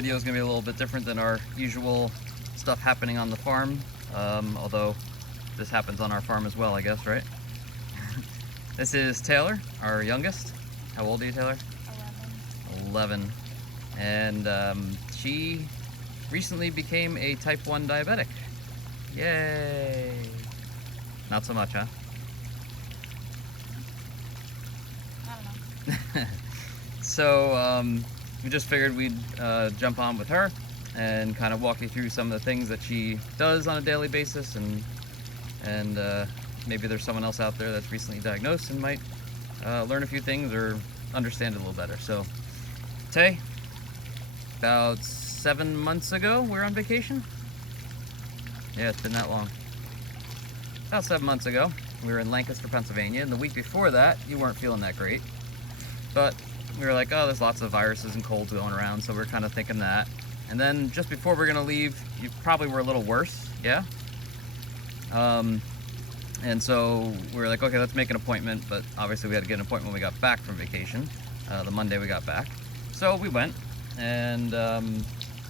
video is going to be a little bit different than our usual stuff happening on the farm, although this happens on our farm as well, I guess, right? This is Taylor, our youngest. How old are you, Taylor? 11. And she recently became a type 1 diabetic. Yay! Not so much, huh? I don't know. So we just figured we'd jump on with her and kind of walk you through some of the things that she does on a daily basis, and maybe there's someone else out there that's recently diagnosed and might learn a few things or understand it a little better. So, Tay, about 7 months ago, we were on vacation. Yeah, it's been that long. About 7 months ago, we were in Lancaster, Pennsylvania, and the week before that, you weren't feeling that great. But we were like, oh, there's lots of viruses and colds going around, so we're kind of thinking that. And then just before we're gonna leave, you probably were a little worse, yeah? And so we were like, okay, let's make an appointment, but obviously we had to get an appointment when we got back from vacation, the Monday we got back. So we went, and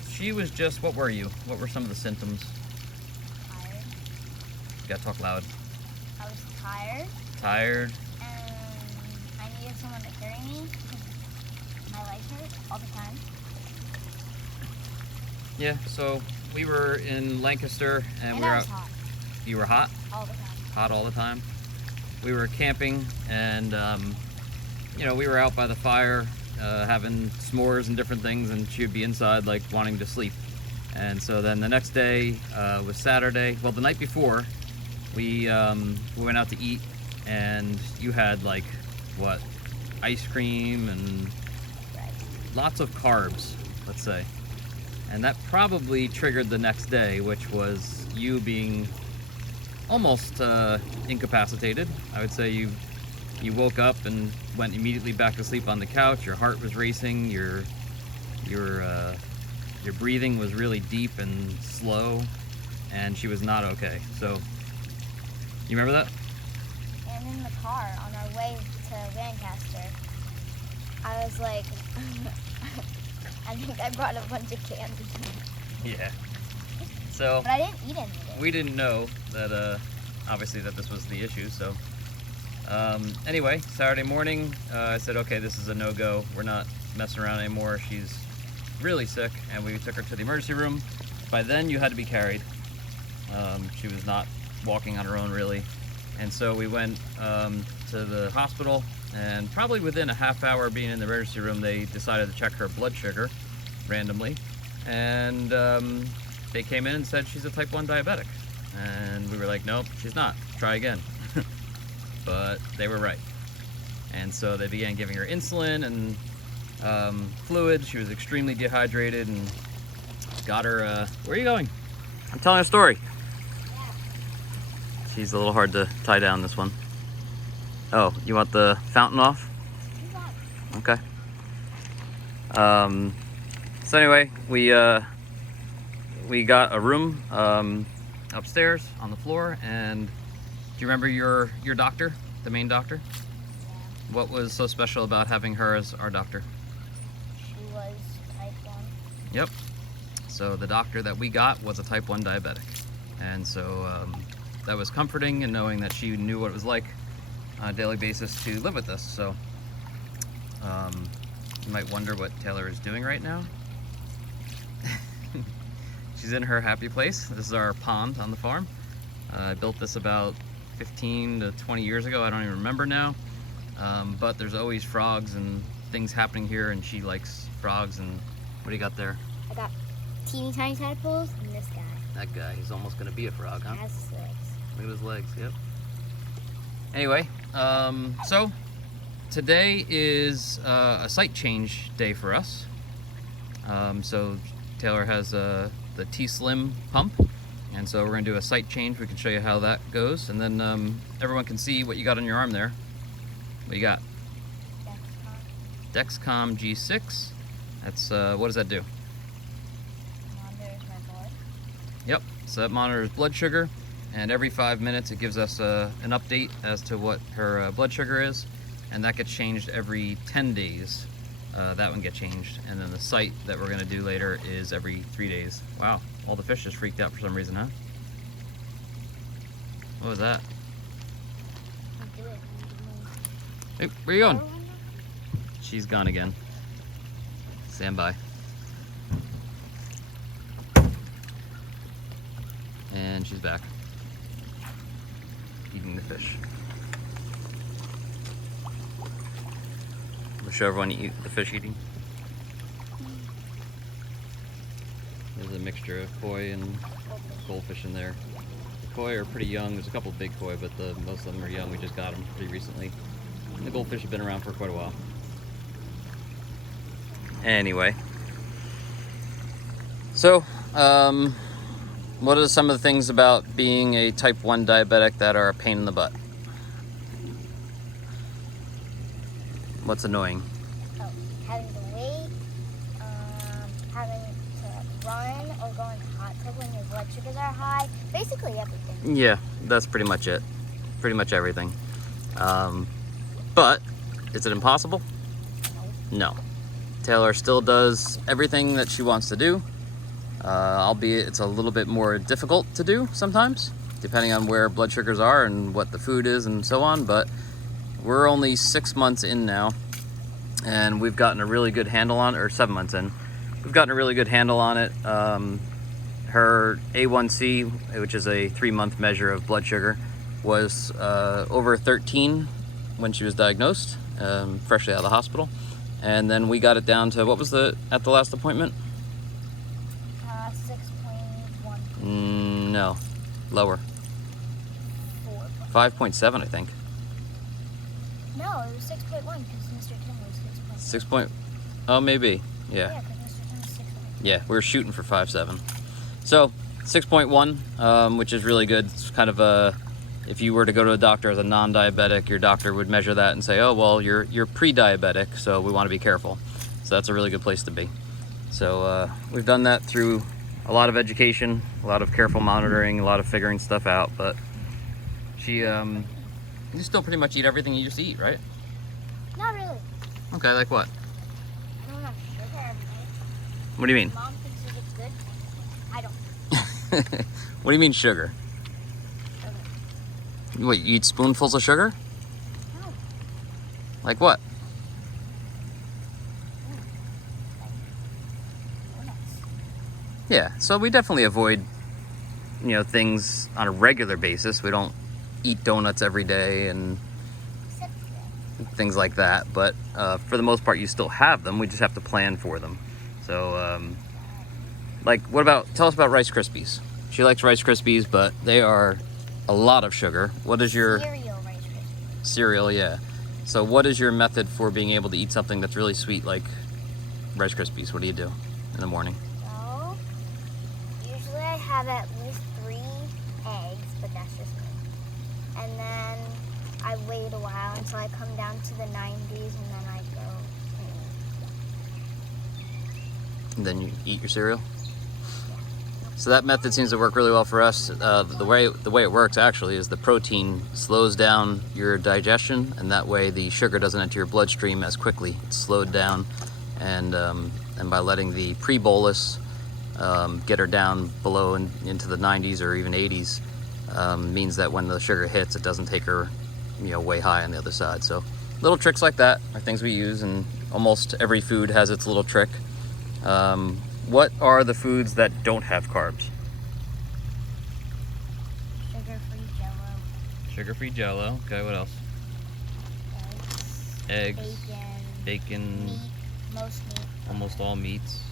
she was just, what were you? What were some of the symptoms? Tired. You gotta talk loud. I was tired. Tired. And I needed someone to carry me because my legs hurt all the time. Yeah, so we were in Lancaster, and we I were was out. hot You were hot? all the time. Hot all the time. We were camping, and you know, we were out by the fire having s'mores and different things, and she would be inside like wanting to sleep. And so then the next day was Saturday. Well, the night before we went out to eat, and you had like what, ice cream and Right. lots of carbs, let's say. And that probably triggered the next day, which was you being almost incapacitated. I would say you woke up and went immediately back to sleep on the couch. Your heart was racing. Your breathing was really deep and slow, and she was not okay. So, you remember that? And in the car on our way to Lancaster, I was like, I think I brought a bunch of candy. Yeah. So But I didn't eat any of it. we didn't know that obviously that this was the issue. So anyway, Saturday morning, I said, okay, this is a no-go. We're not messing around anymore. She's really sick, and we took her to the emergency room. By then, you had to be carried. She was not walking on her own, really. And so we went to the hospital, and probably within a half hour of being in the emergency room, they decided to check her blood sugar randomly. And they came in and said she's a type 1 diabetic. And we were like, nope, she's not. Try again. But they were right. And so they began giving her insulin and fluids. She was extremely dehydrated, and got her, where are you going? I'm telling a story. She's a little hard to tie down, this one. Oh, you want the fountain off? Okay. So anyway, we got a room upstairs on the floor, and do you remember your doctor, the main doctor? Yeah. What was so special about having her as our doctor? She was type 1. Yep. So the doctor that we got was a type 1 diabetic, and so that was comforting, in knowing that she knew what it was like on a daily basis to live with this. So you might wonder what Taylor is doing right now. She's in her happy place. This is our pond on the farm. I built this about 15 to 20 years ago. I don't even remember now. But there's always frogs and things happening here, and she likes frogs. And what do you got there? I got teeny tiny tadpoles and this guy. That guy, he's almost gonna be a frog, huh? Has his legs. Look at his legs, yep. Anyway, so today is a site change day for us. So Taylor has the T-Slim pump, and so we're gonna do a site change. We can show you how that goes, and then everyone can see what you got on your arm there. What you got? Dexcom G6. That's, what does that do? Monitors my blood. Yep, so that monitors blood sugar, and every 5 minutes it gives us an update as to what her blood sugar is, and that gets changed every 10 days. that one get changed. And then the site that we're gonna do later is every 3 days. Wow, all the fish just freaked out for some reason, huh? What was that? Hey, where you going? She's gone again. Stand by. And she's back. Eating the fish. We'll show everyone the fish eating. There's a mixture of koi and goldfish in there. The koi are pretty young. There's a couple of big koi, but most of them are young. We just got them pretty recently. And the goldfish have been around for quite a while. Anyway. So, what are some of the things about being a type 1 diabetic that are a pain in the butt? What's annoying? Oh, having to wait, having to run or go into hot tub when your blood sugars are high. Basically everything. Yeah, that's pretty much it. Pretty much everything. But, is it impossible? No. Taylor still does everything that she wants to do. Albeit it's a little bit more difficult to do sometimes, depending on where blood sugars are and what the food is and so on, but we're only 6 months in now, and we've gotten a really good handle on it, or 7 months in. We've gotten a really good handle on it. Her A1C, which is a 3-month measure of blood sugar, was over 13 when she was diagnosed, freshly out of the hospital. And then we got it down to, what was at the last appointment? 6.1. No, lower. 5.7, I think. No, it was 6.1 because Mr. Tim was 6.1. 6 point, oh, maybe, yeah. Yeah, because Mr. Tim was 6.1. Yeah, we were shooting for 5.7. So, 6.1, which is really good. It's kind of if you were to go to a doctor as a non-diabetic, your doctor would measure that and say, oh, well, you're pre-diabetic, so we want to be careful. So that's a really good place to be. So we've done that through a lot of education, a lot of careful monitoring, a lot of figuring stuff out, but you still pretty much eat everything you just eat, right? Not really. Okay, like what? I don't have sugar every day. What do you mean? Mom thinks it's good. I don't. What do you mean sugar? Sugar. What, you eat spoonfuls of sugar? No. Like what? Donuts. Yeah, so we definitely avoid, things on a regular basis. We don't eat donuts every day and Except today. things like that, but for the most part you still have them. We just have to plan for them. So tell us about Rice Krispies. She likes Rice Krispies, but they are a lot of sugar. What is your Cereal Rice Krispies. cereal? Yeah. So what is your method for being able to eat something that's really sweet like Rice Krispies? What do you do in the morning? So, usually I have at least 3 eggs, but that's just me. And then I wait a while until I come down to the 90s, and then I go And then you eat your cereal? So that method seems to work really well for us. The way it works actually is the protein slows down your digestion, and that way the sugar doesn't enter your bloodstream as quickly. It's slowed down, and by letting the pre-bolus get her down below into the 90s or even 80s, means that when the sugar hits, it doesn't take her, way high on the other side. So little tricks like that are things we use, and almost every food has its little trick. What are the foods that don't have carbs? sugar-free Jell-O, Sugar-free Jell-O. Okay, what else? Eggs, bacon, meat, most meat, almost all meats,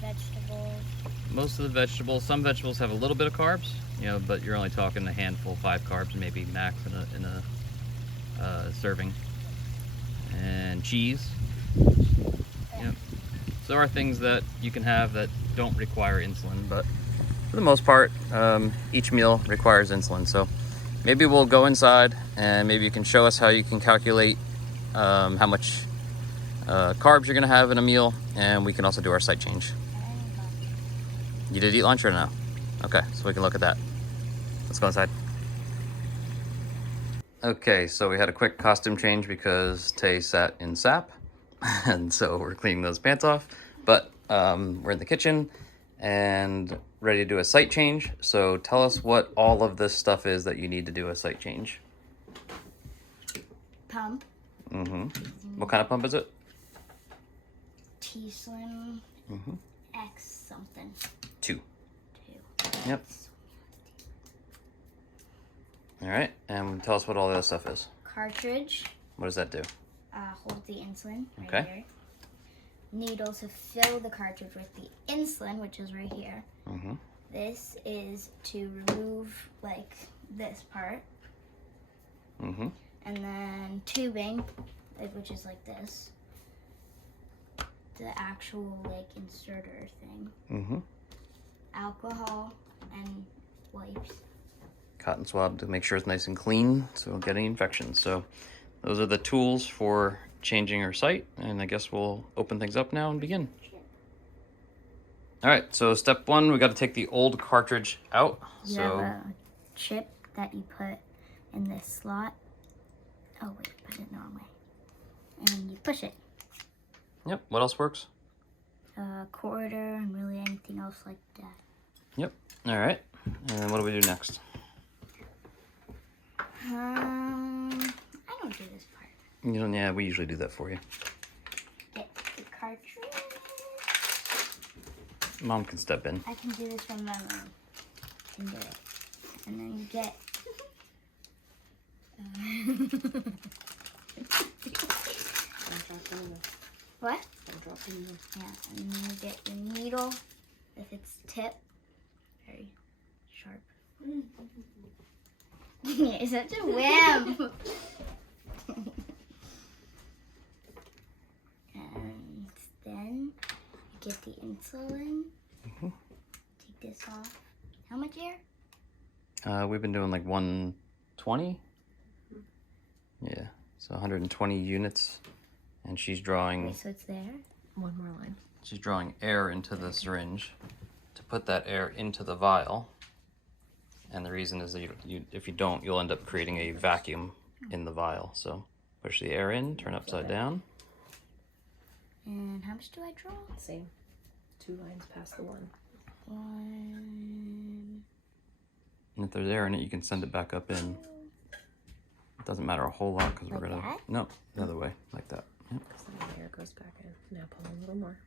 vegetables. most of the vegetables. Some vegetables have a little bit of carbs, but you're only talking a handful, 5 carbs, maybe max in a serving. And cheese. Yep. So there are things that you can have that don't require insulin, but for the most part, each meal requires insulin. So maybe we'll go inside and maybe you can show us how you can calculate how much carbs you're going to have in a meal, and we can also do our site change. You did eat lunch or no? Okay, so we can look at that. Let's go inside. Okay, so we had a quick costume change because Tay sat in sap, and so we're cleaning those pants off. But we're in the kitchen and ready to do a site change. So tell us what all of this stuff is that you need to do a site change. Pump. Mm-hmm. What kind of pump is it? Insulin. X something. 2. 2. Yep. All right, and tell us what all the other stuff is. Cartridge. What does that do? Hold the insulin right Okay. here. Needle to fill the cartridge with the insulin, which is right here. Mm-hmm. This is to remove like this part. Mm-hmm. And then tubing, which is like this. The actual like inserter thing. Mm-hmm. Alcohol and wipes. Cotton swab to make sure it's nice and clean so we don't get any infections. So those are the tools for changing our site, and I guess we'll open things up now and begin. All right, so step 1, we got to take the old cartridge out. You have a chip that you put in this slot. Oh wait, put it the wrong way. And you push it. Yep, what else works? Quarter and really anything else like that. Yep, all right. And what do we do next? I don't do this part. You know, yeah, we usually do that for you. Get the cartridge. Mom can step in. I can do this from my mom. Can do it. And then you get. What? Yeah, and then you get your needle with its tip. Very sharp. It's such a web. And then you get the insulin. Take this off. How much air? We've been doing like 120. Yeah, so 120 units, and she's drawing. Wait, so it's there? One more line. She's drawing air into the syringe to put that air into the vial. And the reason is that if you don't, you'll end up creating a vacuum in the vial. So push the air in, turn upside down. And how much do I draw? Same. 2 lines past the 1. 1. And if there's air in it, you can send it back up in. It doesn't matter a whole lot because we're Like gonna. that? No, the other way, like that. Yep. Because then the air goes back in. Now pull a little more.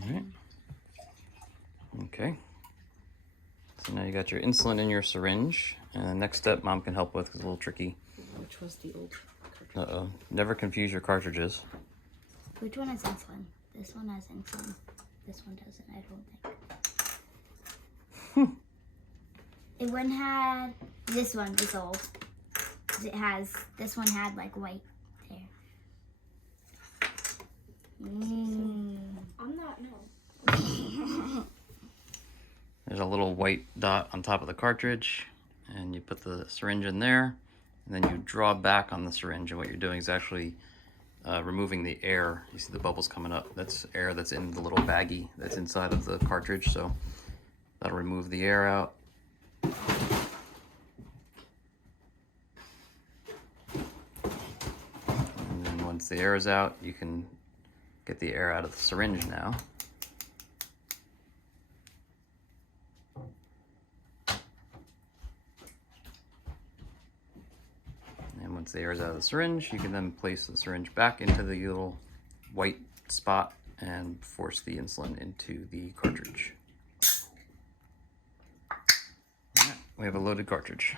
All right. Okay. So now you got your insulin in your syringe, and the next step Mom can help with is a little tricky. Which was the old cartridge. Uh-oh. Never confuse your cartridges. Which one has insulin? This one has insulin. This one doesn't, I don't think. It wouldn't have. This one is old. 'Cause it has. This one had like white there. I'm not, no. There's a little white dot on top of the cartridge, and you put the syringe in there, and then you draw back on the syringe, and what you're doing is actually removing the air. You see the bubbles coming up. That's air that's in the little baggie that's inside of the cartridge, so that'll remove the air out. And then once the air is out, you can get the air out of the syringe now. And once the air is out of the syringe, you can then place the syringe back into the little white spot and force the insulin into the cartridge. All right, we have a loaded cartridge.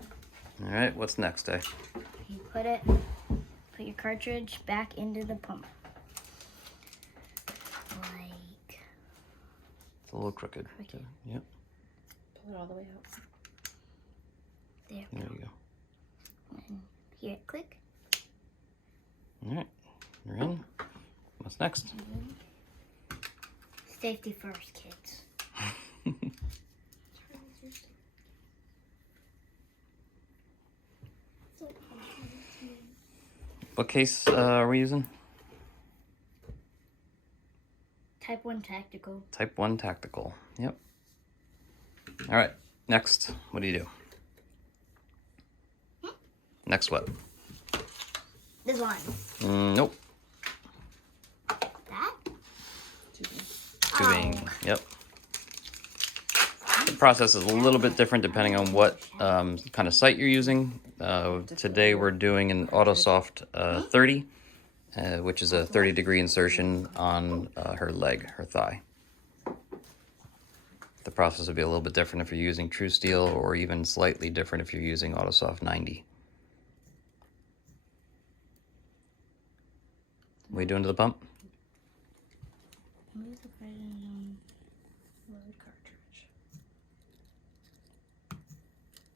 All right, what's next, eh? You put your cartridge back into the pump. Like. It's a little crooked. Crooked. Yep, Pull it all the way out. There. there you go. And here, click. All right, you're in. What's next? Safety first, kids. What case are we using? Type 1 tactical. Type 1 tactical. Yep. All right. Next, what do you do? Next what? This one. Nope. That? Tubing. Oh. Yep. The process is a little bit different depending on what kind of site you're using. Today we're doing an Autosoft 30, which is a 30-degree insertion on her leg, her thigh. The process would be a little bit different if you're using True Steel, or even slightly different if you're using Autosoft 90. What are you doing to the pump? Load cartridge.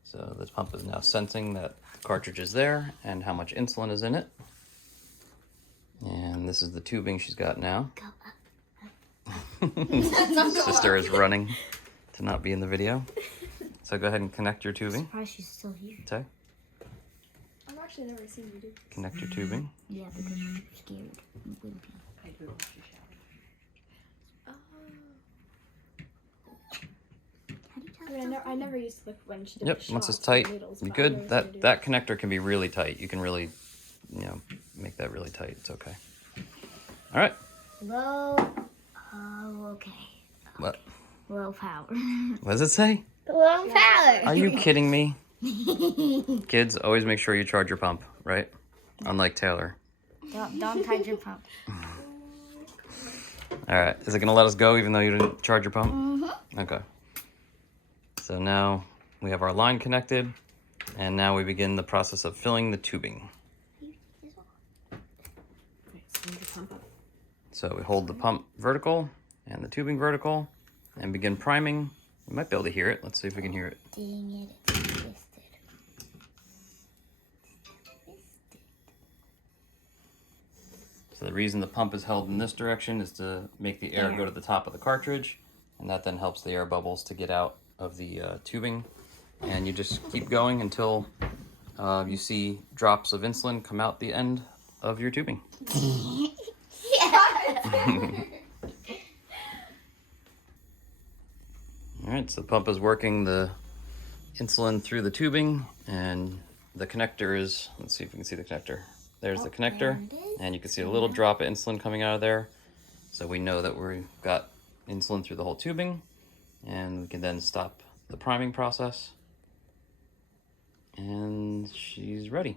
So this pump is now sensing that the cartridge is there and how much insulin is in it. And this is the tubing she's got now. Go up. Sister is running to not be in the video. So go ahead and connect your tubing. Surprised she's still here. Okay. I've actually never seen you do this. Connect your tubing. Yeah, because you're scared and wimpy. I do it when she showers. How do you tell I mean, I never used to look when she did Yep. the Once it's shots tight, and needles, you're but I never good. seen her do That connector can be really tight. You can really, make that really tight. It's okay. All right. Low. Oh, okay. What? Low power. What does it say? Low power. Are you kidding me? Kids, always make sure you charge your pump, right? Unlike Taylor. Don't touch your pump. All right. Is it going to let us go even though you didn't charge your pump? Mm-hmm. Okay. So now we have our line connected, and now we begin the process of filling the tubing. Wait, so move the pump up. So we hold the pump vertical and the tubing vertical and begin priming. You might be able to hear it. Let's see if we can hear it. Dang it, it's twisted. So the reason the pump is held in this direction is to make the air go to the top of the cartridge, and that then helps the air bubbles to get out of the tubing. And you just keep going until you see drops of insulin come out the end of your tubing. All right, so the pump is working the insulin through the tubing, and the connector is, let's see if we can see the connector. There's the connector, there it is. and you can see a little drop of insulin coming out of there. So we know that we've got insulin through the whole tubing, and we can then stop the priming process. And she's ready.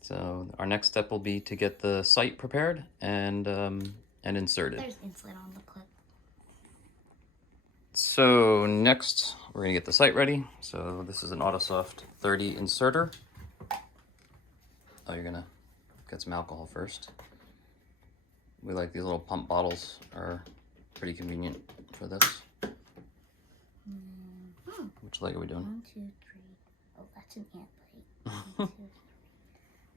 So our next step will be to get the site prepared and inserted. There's insulin on the clip. So next, we're gonna get the site ready. So this is an Autosoft 30 inserter. Oh, you're gonna get some alcohol first. We like these little pump bottles, are pretty convenient for this. Which leg are we doing? 1, 2, 3. Oh, that's an ant plate. 1, 2, 3.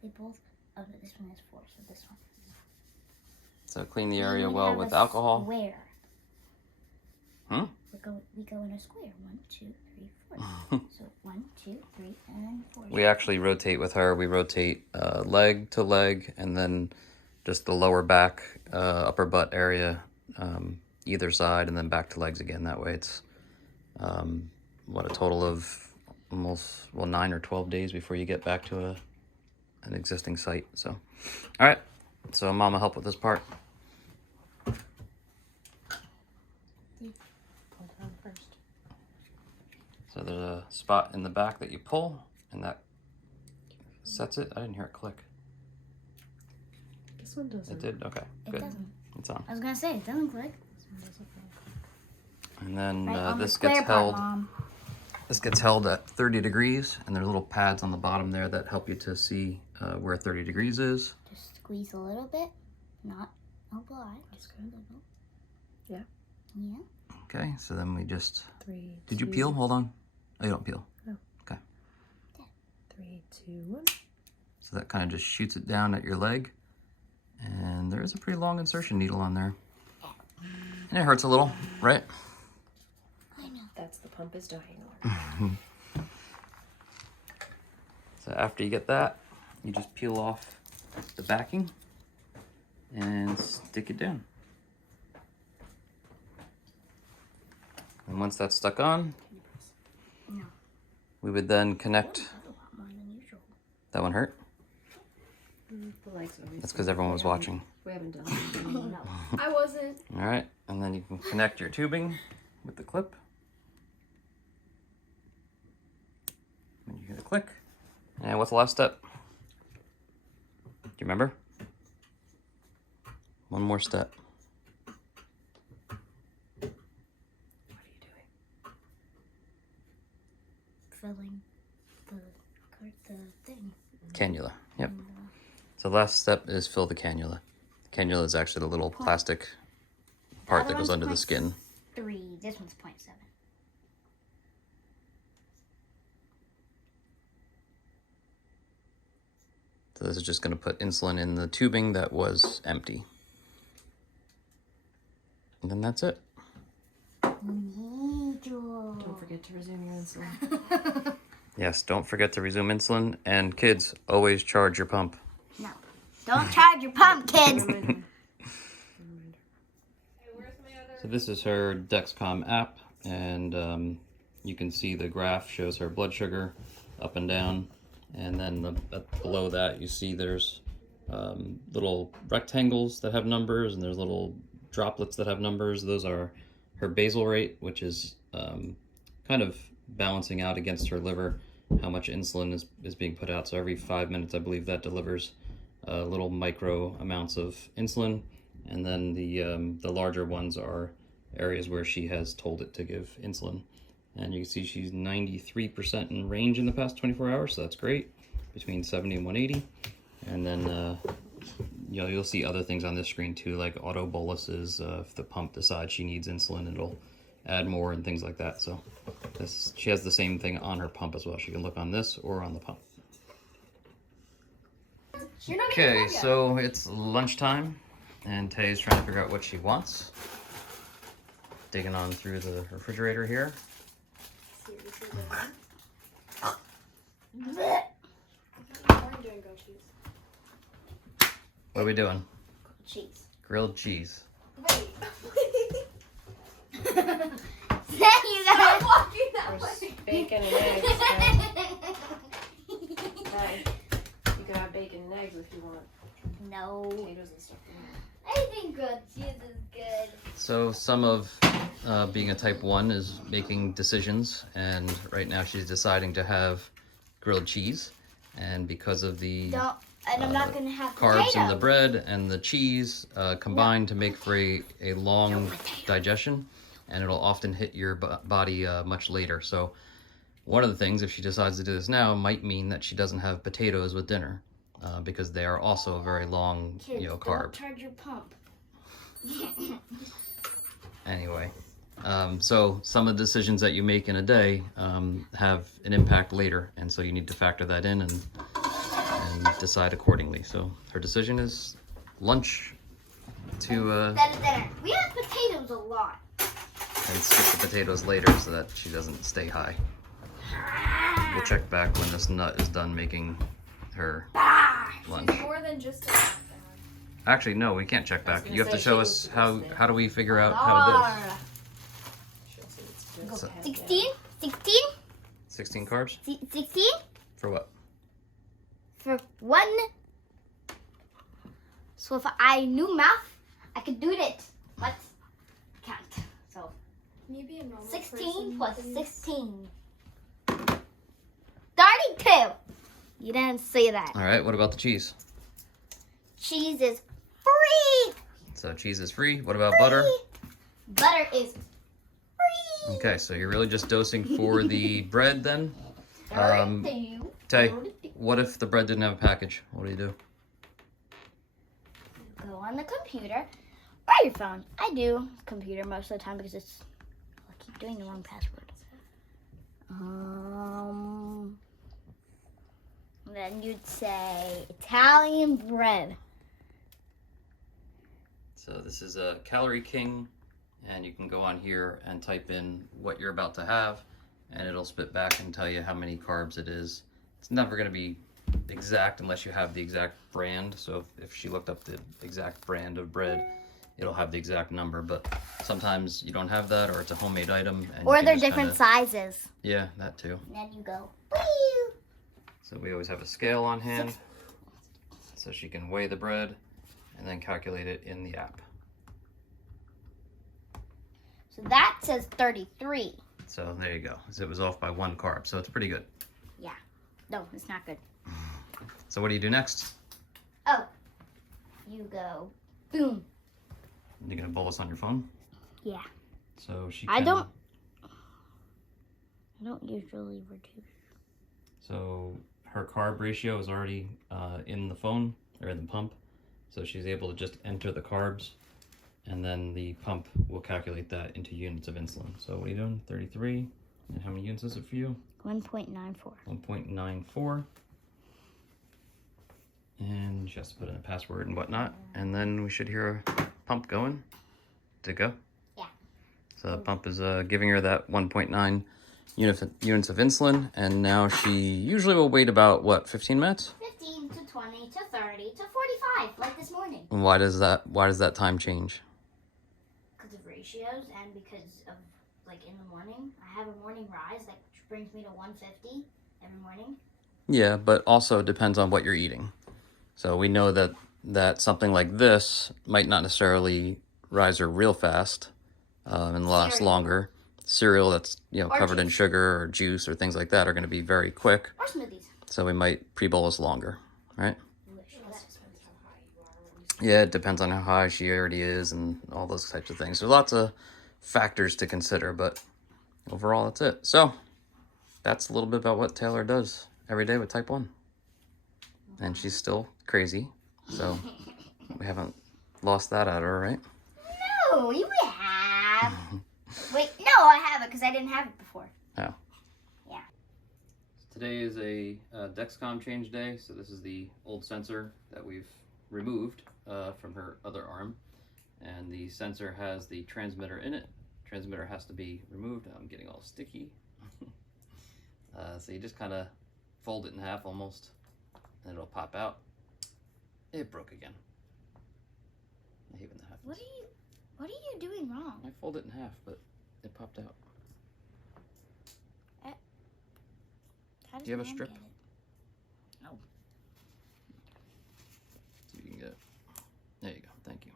They both. Oh, no, this one is 4. So this one. So clean the We area would well have with a alcohol. Square. Hmm? We go in a square. 1, 2, 3, 4. So 1, 2, 3, and then 4. We actually rotate with her. We rotate leg to leg, and then just the lower back, upper butt area, either side, and then back to legs again. That way it's, a total of almost, 9 or 12 days before you get back to an existing site. So, all right. So Mama, help with this part. Pull it on first. So there's a spot in the back that you pull, and that sets it. I didn't hear it click. This one doesn't. It did? Okay, It good. doesn't. It's on. I was gonna say it doesn't click. This one doesn't really. And then Right on the this square gets part, held. Mom. This gets held at 30 degrees, and there's little pads on the bottom there that help you to see where 30 degrees is. Just squeeze a little bit, not a lot. That's Just a good. little. Yeah. Yeah. Okay, so then we just... 3. Did you 2, peel? Hold on. Oh, you don't peel. 3, 2, 1. So that kind of just shoots it down at your leg. And there is a pretty long insertion needle on there. And it hurts a little, right? I know. That's the pump is dying. So after you get that, you just peel off the backing and stick it down. And once that's stuck on, No. we would then connect. That's a lot more than usual. That one hurt? The legs are That's because everyone was watching. We haven't done it. No. I wasn't. All right, and then you can connect your tubing with the clip. And you hear the click. And what's the last step? Do you remember? One more step. What are you doing? Filling the thing. Cannula. Yep. So the last step is fill the cannula. The cannula is actually the little plastic part that goes under the skin. 3. This one's 0.7. So this is just going to put insulin in the tubing that was empty. And then that's it. Don't forget to resume your insulin. Yes, don't forget to resume insulin. And kids, always charge your pump. No. Don't charge your pump, kids. So this is her Dexcom app, and you can see the graph shows her blood sugar up and down, and then below that you see there's little rectangles that have numbers, and there's little droplets that have numbers. Those are her basal rate, which is kind of balancing out against her liver how much insulin is being put out. So every 5 minutes, I believe, that delivers little micro amounts of insulin. And then the larger ones are areas where she has told it to give insulin. And you can see she's 93% in range in the past 24 hours, so that's great, between 70 and 180. And then you'll see other things on this screen too, like auto boluses. If the pump decides she needs insulin, it'll add more and things like that. So she has the same thing on her pump as well. She can look on this or on the pump. You're not Okay, so it's lunchtime, and Tay's trying to figure out what she wants. Digging on through the refrigerator here. I'm doing goat cheese. What are we doing? Cheese. Grilled cheese. Wait. You Stop walking that There's way. bacon and eggs. Hey, you can have bacon and eggs if you want. No. Potatoes and stuff. I think grilled cheese is good. So some of being a type 1 is making decisions, and right now she's deciding to have grilled cheese, and because of the And I'm not gonna have carbs potatoes. in the bread and the cheese combine to make for a long digestion, and it'll often hit your body much later. So one of the things, if she decides to do this now, might mean that she doesn't have potatoes with dinner, because they are also a very long, Kids, carb. Don't charge your pump. Anyway, so some of the decisions that you make in a day have an impact later, and so you need to factor that in and decide accordingly. So her decision is lunch to Dinner. We have potatoes a lot. and skip the potatoes later so that she doesn't stay high. We'll check back when this nut is done making her lunch. More than just a hot Actually, no, we can't check back. gonna You have to say show she us was how listening. do we figure out how it is. She'll see it's good. So- 16? 16? 16 carbs 16? for what? For one. So if I knew math, I could do it. But can't. So Maybe a normal 16 person plus thinks- 16. 32. You didn't say that. All right. What about the cheese? Cheese is free. So cheese is free. What about butter? Butter is free. Okay, so you're really just dosing for the bread then? 32. Tay, what if the bread didn't have a package? What do? Go on the computer or your phone. I do computer most of the time because it's. I keep doing the wrong password. Then you'd say Italian bread. So this is a Calorie King, and you can go on here and type in what you're about to have, and it'll spit back and tell you how many carbs it is. It's never going to be exact unless you have the exact brand. So if she looked up the exact brand of bread, it'll have the exact number. But sometimes you don't have that, or it's a homemade item. And Or you can they're just different kinda, sizes. Yeah, that too. And then you go, wee! So we always have a scale on hand, so she can weigh the bread and then calculate it in the app. So that says 33. So there you go. So it was off by 1 carb, so it's pretty good. Yeah. No, it's not good. So what do you do next? Oh. You go, boom. You're gonna bolus on your phone? Yeah. So she I can, don't usually reduce. So her carb ratio is already in the phone, or in the pump. So she's able to just enter the carbs, and then the pump will calculate that into units of insulin. So what are you doing? 33. And how many units is it for you? 1.94. 1.94. And she has to put in a password and whatnot. And then we should hear a pump going to go. Yeah. So the pump is giving her that 1.9 units of insulin. And now she usually will wait about, what, 15 minutes? 15 to 20 to 30 to 45, like this morning. And why does that time change? Because of ratios and because of, like, in the morning, I have a morning rise that brings me to 150 every morning. Yeah, but also it depends on what you're eating. So we know that something like this might not necessarily rise her real fast and last Cereal. longer. Cereal that's Or covered in juice. sugar or juice or things like that are going to be very quick. Or smoothies. So we might pre-bolus longer, right? Plus, depends how high you are. Yeah, it depends on how high she already is and all those types of things. There's lots of factors to consider, but overall that's it. So that's a little bit about what Taylor does every day with type 1. And she's still crazy, so we haven't lost that out of her, right? No, you have. Wait, no, I haven't because I didn't have it before. Oh. Yeah. Today is a Dexcom change day, so this is the old sensor that we've removed from her other arm. And the sensor has the transmitter in it. Transmitter has to be removed. I'm getting all sticky. So you just kind of fold it in half almost, and it'll pop out. It broke again. I hate when that happens. What are you doing wrong? I fold it in half, but it popped out. How does Do you have a Mom strip? get it? No. See if you can get it. There you go. Thank you.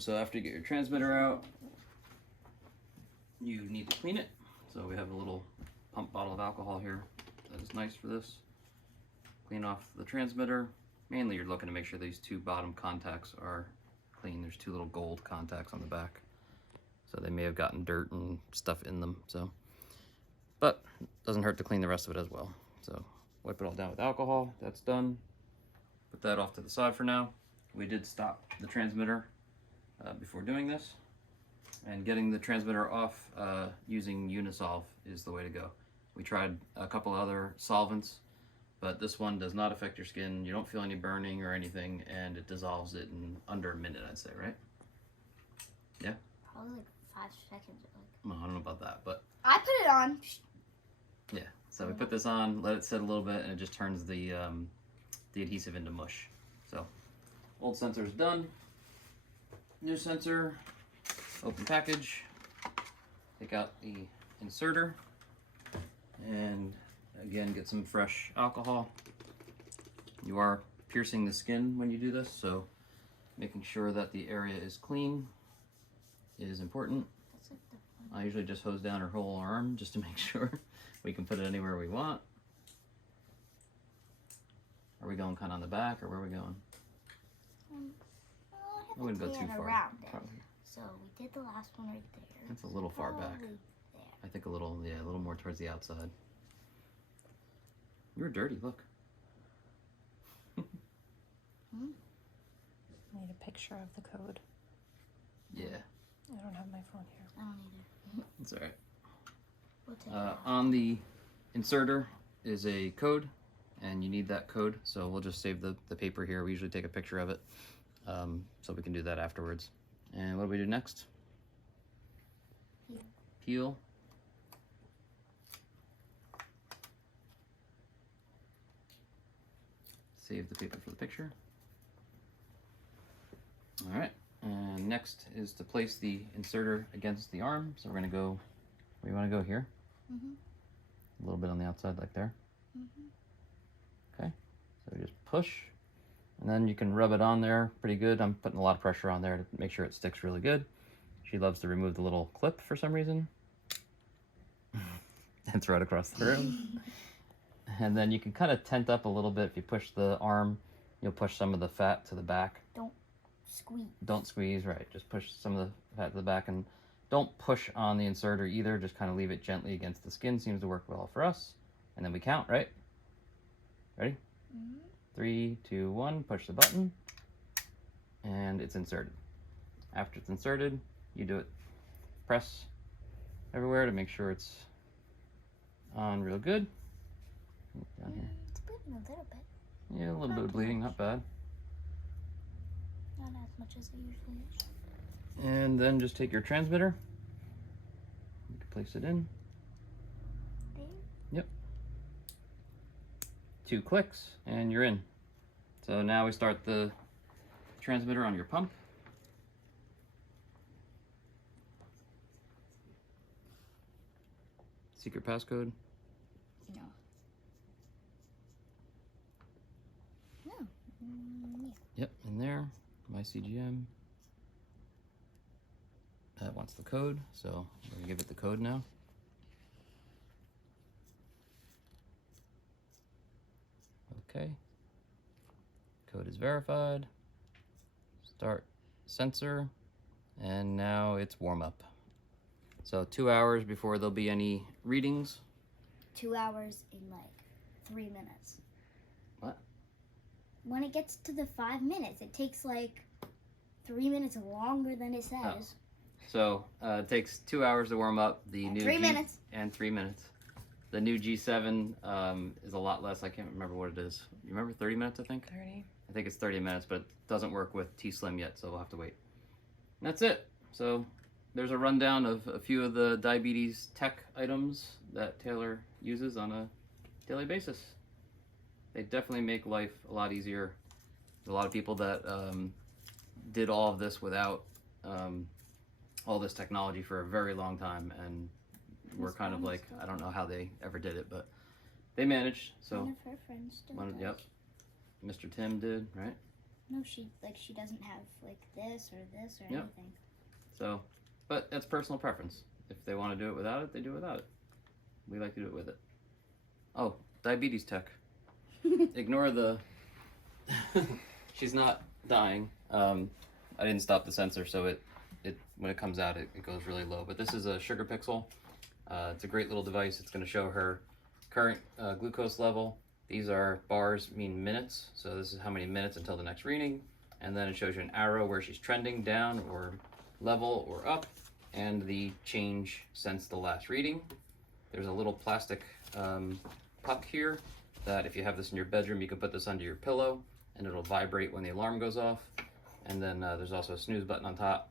So after you get your transmitter out, you need to clean it. So we have a little pump bottle of alcohol here. That is nice for this. Clean off the transmitter. Mainly you're looking to make sure these 2 bottom contacts are clean. There's 2 little gold contacts on the back. So they may have gotten dirt and stuff in them. But it doesn't hurt to clean the rest of it as well. So wipe it all down with alcohol. That's done. Put that off to the side for now. We did stop the transmitter before doing this. And getting the transmitter off using Unisolve is the way to go. We tried a couple other solvents, but this one does not affect your skin. You don't feel any burning or anything, and it dissolves it in under a minute, I'd say, right? Yeah? Probably like 5 seconds. Well, I don't know about that, but I put it on. yeah. So we put this on, let it sit a little bit, and it just turns the adhesive into mush. So old sensor's done. New sensor. Open package, take out the inserter, and again get some fresh alcohol. You are piercing the skin when you do this, so making sure that the area is clean is important. I usually just hose down her whole arm just to make sure we can put it anywhere we want. Are we going kind of on the back, or where are we going? I wouldn't go too far. Around it. Probably. So we did the last one right there. That's a little far back. Probably there. I think a little more towards the outside. You're dirty, look. Need a picture of the code. Yeah, I don't have my phone here. I don't either. it's all right. We'll take it out. On the inserter is a code, and you need that code, so we'll just save the paper here. We usually take a picture of it, so we can do that afterwards. And what do we do next? Peel. save the paper for the picture. All right, and next is to place the inserter against the arm. So we're gonna go, where you wanna go here? A little bit on the outside like there. Okay, so just push, and then you can rub it on there pretty good. I'm putting a lot of pressure on there to make sure it sticks really good. She loves to remove the little clip for some reason. And throw it across the room. And then you can kind of tent up a little bit. If you push the arm, you'll push some of the fat to the back. Don't squeeze. Don't squeeze, right. Just push some of the fat to the back, and don't push on the inserter either. Just kind of leave it gently against the skin. Seems to work well for us. And then we count, right? Ready? 3, 2, 1, push the button, and it's inserted. After it's inserted, you do it, press everywhere to make sure it's on real good. Down here. It's bleeding a little bit. Yeah, a little bit of bleeding, not bad. Not as much as it usually is. And then just take your transmitter. You can place it in. There. Yep. 2 clicks, and you're in. So now we start the transmitter on your pump. Secret passcode. No. No. Yeah. Yep, in there. My CGM. That wants the code, so I'm going to give it the code now. Okay. Code is verified. Start sensor. And now it's warm up. So 2 hours before there'll be any readings. 2 hours in like 3 minutes. What? When it gets to the 5 minutes, it takes like 3 minutes longer than it says. Oh. So it takes 2 hours to warm up. The And new 3 minutes. And 3 minutes. The new G7 is a lot less. I can't remember what it is. You remember 30 minutes, I think? 30. I think it's 30 minutes, but it doesn't work with T-Slim yet, so we'll have to wait. And that's it. So there's a rundown of a few of the diabetes tech items that Taylor uses on a daily basis. They definitely make life a lot easier. There's a lot of people that did all of this without all this technology for a very long time, and we're kind of like, I don't know how they ever did it, but they managed. So One of her friends still does. yep, Mr. Tim did, right? No, she doesn't have like this or Yep. anything. So, but that's personal preference. If they want to do it without it, they do it without it. We like to do it with it. Oh, diabetes tech. Ignore the. She's not dying. I didn't stop the sensor, so it when it comes out, it goes really low. But this is a sugar pixel. It's a great little device. It's going to show her current glucose level. These are bars mean minutes, so this is how many minutes until the next reading. And then it shows you an arrow where she's trending down or level or up, and the change since the last reading. There's a little plastic puck here that if you have this in your bedroom, you can put this under your pillow and it'll vibrate when the alarm goes off. And then there's also a snooze button on top.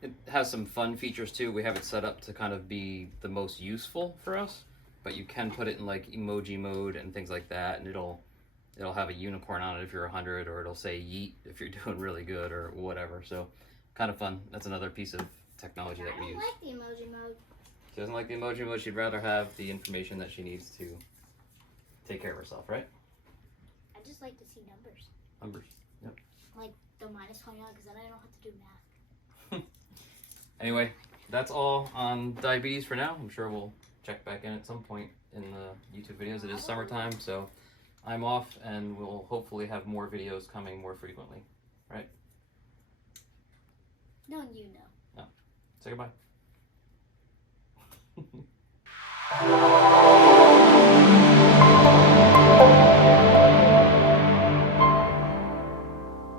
It has some fun features too. We have it set up to kind of be the most useful for us, but you can put it in like emoji mode and things like that, and it'll have a unicorn on it if you're 100, or it'll say yeet if you're doing really good or whatever. So kind of fun. That's another piece of technology that we use. I like the emoji mode. She doesn't like the emoji mode. She'd rather have the information that she needs to take care of herself, right? I just like to see numbers. Numbers. Yep. Like the minus 29, because then I don't have to do math. Anyway, that's all on diabetes for now. I'm sure we'll check back in at some point in the YouTube videos. It is summertime, so I'm off, and we'll hopefully have more videos coming more frequently, right? No, you know. Say goodbye.